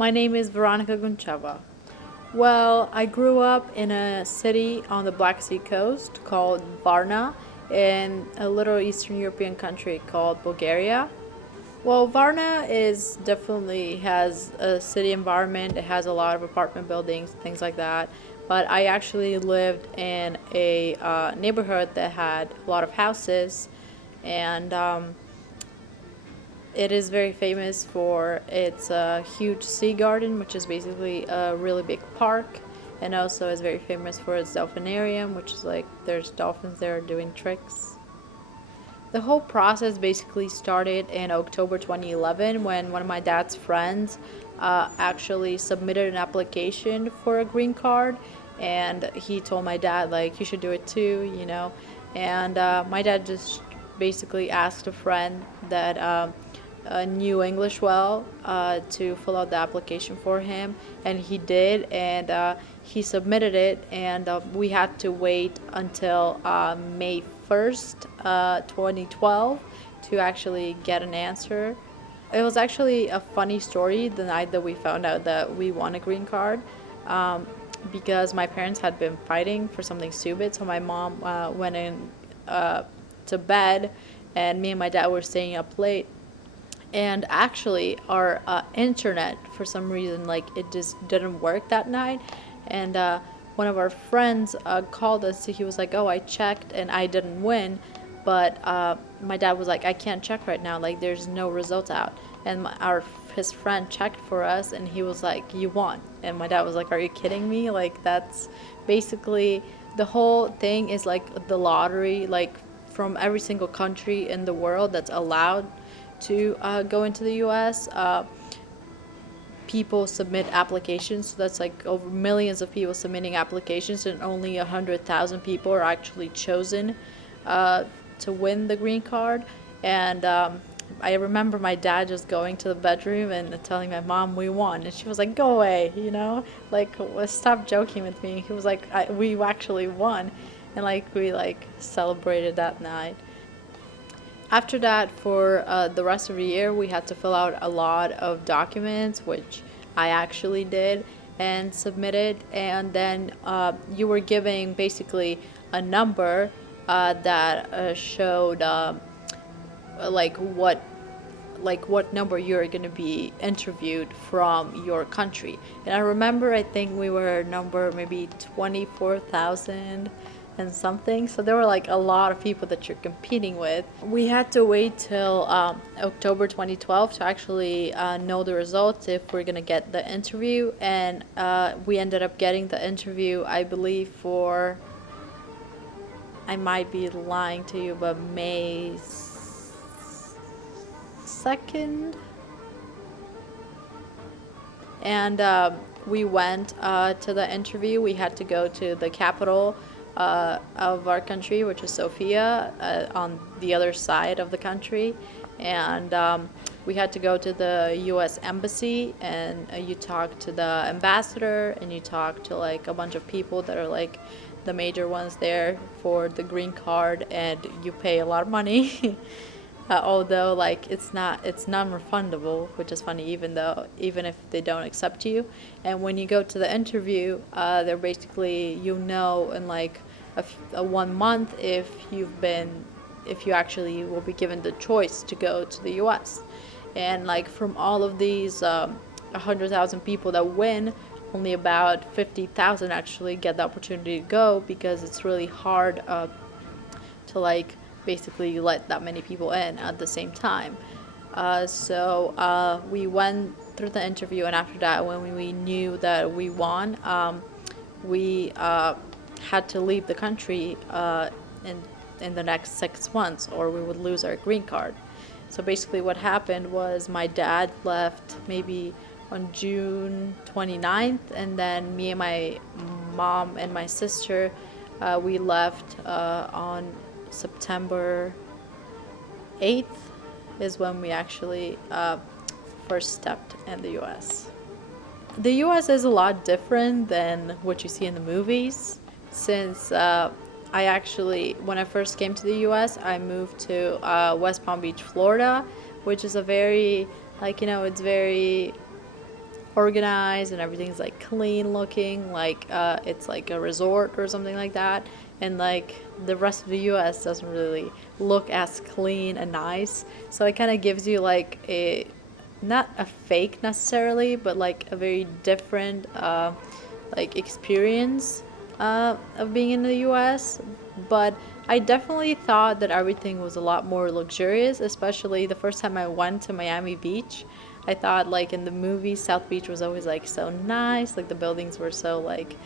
My name is Veronika G. Well, I grew up in a city on the Black Sea coast called Varna in a little Eastern European country called Bulgaria. Well, Varna is definitely has a city environment. It has a lot of apartment buildings, things like that. But I actually lived in a neighborhood that had a lot of houses, and it is very famous for its huge sea garden, which is basically a really big park, and also is very famous for its dolphinarium, which is like there's dolphins there doing tricks. The whole process basically started in October 2011 when one of my dad's friends actually submitted an application for a green card, and he told my dad like you should do it too, and my dad just basically asked a friend that knew English well to fill out the application for him, and he did, and he submitted it, and we had to wait until May 1st, 2012 to actually get an answer. It was actually a funny story the night that we found out that we won a green card. Because my parents had been fighting for something stupid, so my mom went in to bed, and me and my dad were staying up late, and actually our internet for some reason like it just didn't work that night, and one of our friends called us. He was like, oh, I checked and I didn't win, but my dad was like, I can't check right now, like there's no results out, and his friend checked for us and he was like, you won. And my dad was like, are you kidding me? Like that's basically the whole thing is like the lottery, like from every single country in the world that's allowed to go into the US. People submit applications, so that's like over millions of people submitting applications, and only 100,000 people are actually chosen to win the green card. And I remember my dad just going to the bedroom and telling my mom we won, and she was like, go away, like stop joking with me. He was like, we actually won, and like we like celebrated that night. After that, for the rest of the year, we had to fill out a lot of documents, which I actually did and submitted. And then you were giving basically a number that showed like what number you're going to be interviewed from your country. And I remember, I think we were number maybe 24,000 and something, so there were like a lot of people that you're competing with. We had to wait till October 2012 to actually know the results if we're gonna get the interview, and we ended up getting the interview, I believe, for, I might be lying to you, but May 2nd. And we went to the interview. We had to go to the capital of our country, which is Sofia, on the other side of the country, and we had to go to the U.S. embassy, and you talk to the ambassador, and you talk to like a bunch of people that are like the major ones there for the green card, and you pay a lot of money. Although like it's non-refundable, which is funny, even if they don't accept you. And when you go to the interview, they're basically in like a 1 month if you actually will be given the choice to go to the U.S. And like from all of these 100,000 people that win, only about 50,000 actually get the opportunity to go, because it's really hard to like basically let that many people in at the same time. So we went through the interview, and after that, when we knew that we won, we had to leave the country in the next 6 months, or we would lose our green card. So basically what happened was my dad left maybe on June 29th, and then me and my mom and my sister, we left on September 8th is when we actually first stepped in the US. The US is a lot different than what you see in the movies, since when I first came to the US, I moved to West Palm Beach, Florida, which is a very, it's very organized and everything's like clean looking, like it's like a resort or something like that. And like the rest of the US doesn't really look as clean and nice. So it kind of gives you like a, not a fake necessarily, but like a very different like experience of being in the US. But I definitely thought that everything was a lot more luxurious, especially the first time I went to Miami Beach. I thought like in the movies, South Beach was always like so nice, like the buildings were so like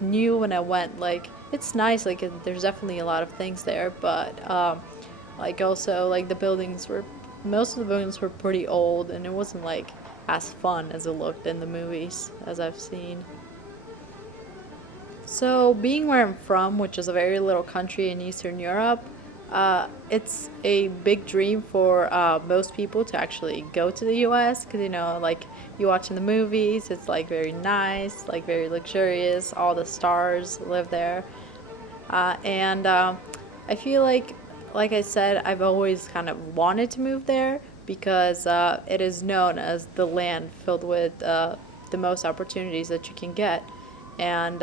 new when I went. Like it's nice, like there's definitely a lot of things there, but like also like the buildings were, most of the buildings were pretty old, and it wasn't like as fun as it looked in the movies as I've seen. So, being where I'm from, which is a very little country in Eastern Europe, it's a big dream for most people to actually go to the US because, you know, like you watch in the movies, it's like very nice, like very luxurious, all the stars live there. And I feel like I said, I've always kind of wanted to move there because it is known as the land filled with the most opportunities that you can get. And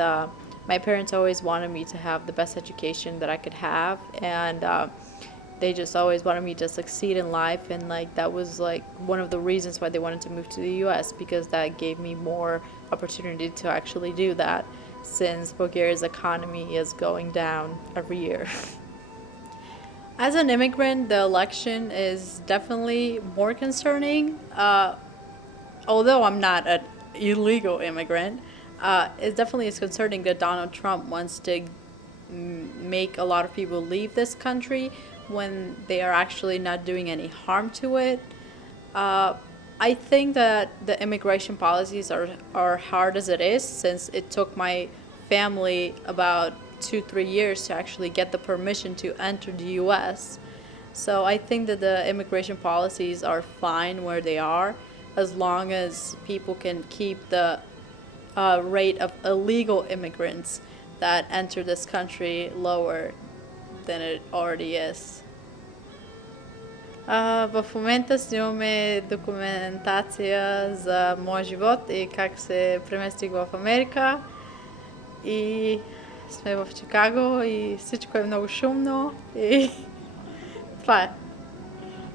my parents always wanted me to have the best education that I could have, and they just always wanted me to succeed in life. And like that was like one of the reasons why they wanted to move to the US, because that gave me more opportunity to actually do that, since Bulgaria's economy is going down every year. As an immigrant, the election is definitely more concerning. Although I'm not an illegal immigrant, it definitely is concerning that Donald Trump wants to make a lot of people leave this country when they are actually not doing any harm to it. Uh, I think that the immigration policies are hard as it is, since it took my family about 2, 3 years to actually get the permission to enter the US. So I think that the immigration policies are fine where they are, as long as people can keep the rate of illegal immigrants that enter this country lower than it already is. В момента снимаме документация за моя живот и как се преместих в Америка. И сме в Чикаго и всичко е много шумно. И това е.